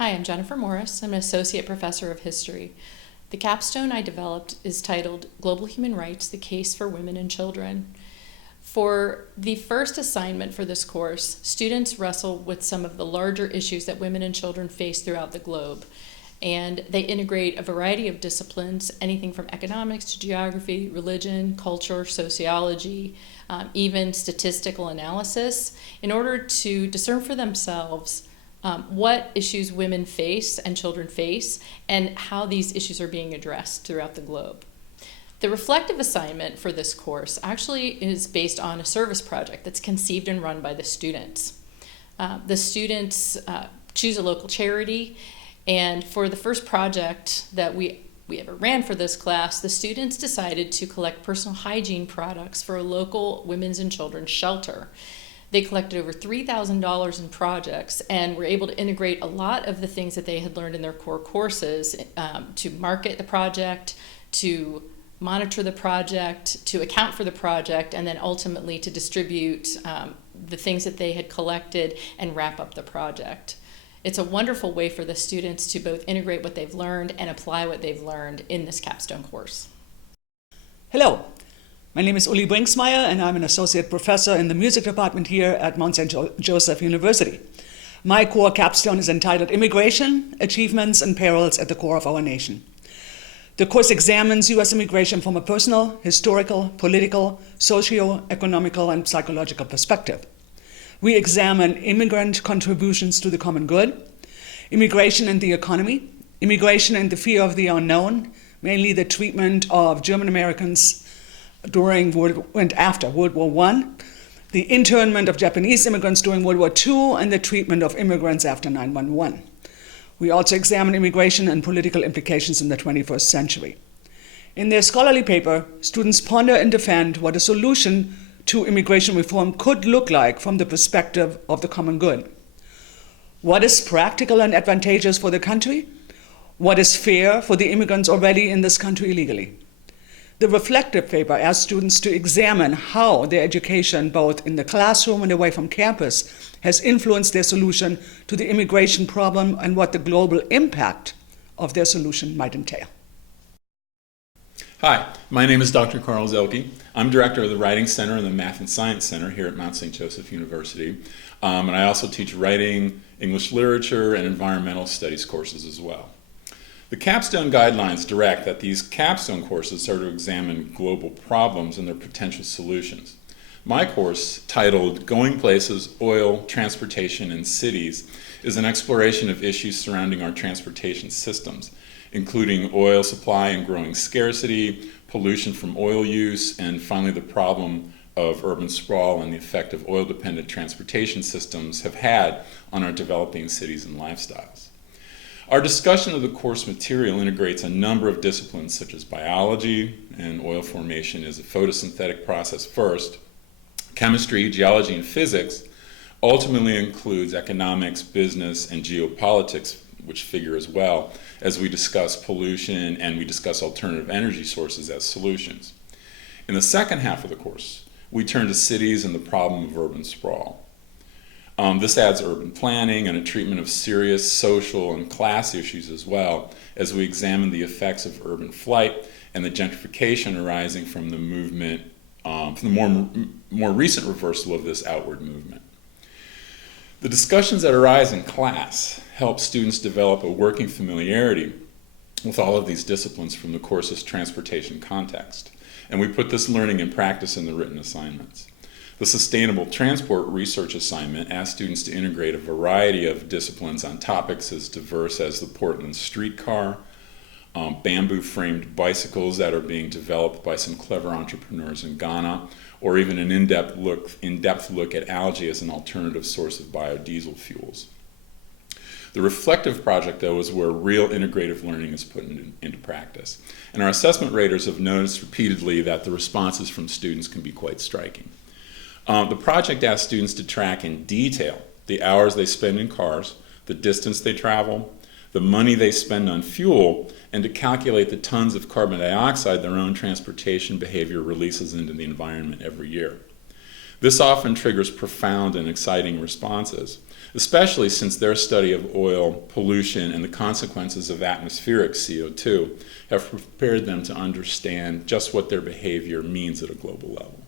Hi, I'm Jennifer Morris. I'm an Associate Professor of History. The capstone I developed is titled Global Human Rights, the Case for Women and Children. For the first assignment for this course, students wrestle with some of the larger issues that women and children face throughout the globe. And they integrate a variety of disciplines, anything from economics to geography, religion, culture, sociology, even statistical analysis, in order to discern for themselves what issues women face and children face and how these issues are being addressed throughout the globe. The reflective assignment for this course actually is based on a service project that's conceived and run by the students. The students choose a local charity, and for the first project that we ever ran for this class, the students decided to collect personal hygiene products for a local women's and children's shelter. They collected over $3,000 in projects and were able to integrate a lot of the things that they had learned in their core courses to market the project, to monitor the project, to account for the project, and then ultimately to distribute the things that they had collected and wrap up the project. It's a wonderful way for the students to both integrate what they've learned and apply what they've learned in this capstone course. Hello, my name is Uli Brinksmeyer and I'm an associate professor in the music department here at Mount St. Joseph University. My core capstone is entitled Immigration, Achievements and Perils at the Core of Our Nation. The course examines U.S. immigration from a personal, historical, political, socio-economical and psychological perspective. We examine immigrant contributions to the common good, immigration and the economy, immigration and the fear of the unknown, mainly the treatment of German Americans during and after World War I, the internment of Japanese immigrants during World War II, and the treatment of immigrants after 9/11. We also examine immigration and political implications in the 21st century. In their scholarly paper, students ponder and defend what a solution to immigration reform could look like from the perspective of the common good. What is practical and advantageous for the country? What is fair for the immigrants already in this country illegally? The reflective paper asks students to examine how their education, both in the classroom and away from campus, has influenced their solution to the immigration problem and what the global impact of their solution might entail. Hi, my name is Dr. Carl Zelke. I'm director of the Writing Center and the Math and Science Center here at Mount St. Joseph University. And I also teach writing, English literature, and environmental studies courses as well. The capstone guidelines direct that these capstone courses are to examine global problems and their potential solutions. My course, titled Going Places, Oil, Transportation, and Cities, is an exploration of issues surrounding our transportation systems, including oil supply and growing scarcity, pollution from oil use, and finally the problem of urban sprawl and the effect of oil-dependent transportation systems have had on our developing cities and lifestyles. Our discussion of the course material integrates a number of disciplines such as biology, and oil formation is a photosynthetic process first, chemistry, geology, and physics, ultimately includes economics, business, and geopolitics, which figure as well, as we discuss pollution and we discuss alternative energy sources as solutions. In the second half of the course, we turn to cities and the problem of urban sprawl. This adds urban planning and a treatment of serious social and class issues as well, as we examine the effects of urban flight and the gentrification arising from the movement, from the more recent reversal of this outward movement. The discussions that arise in class help students develop a working familiarity with all of these disciplines from the course's transportation context, and we put this learning in practice in the written assignments. The Sustainable Transport Research Assignment asks students to integrate a variety of disciplines on topics as diverse as the Portland streetcar, bamboo-framed bicycles that are being developed by some clever entrepreneurs in Ghana, or even an in-depth look at algae as an alternative source of biodiesel fuels. The reflective project, though, is where real integrative learning is put into practice. And our assessment raters have noticed repeatedly that the responses from students can be quite striking. The project asks students to track in detail the hours they spend in cars, the distance they travel, the money they spend on fuel, and to calculate the tons of carbon dioxide their own transportation behavior releases into the environment every year. This often triggers profound and exciting responses, especially since their study of oil pollution and the consequences of atmospheric CO2 have prepared them to understand just what their behavior means at a global level.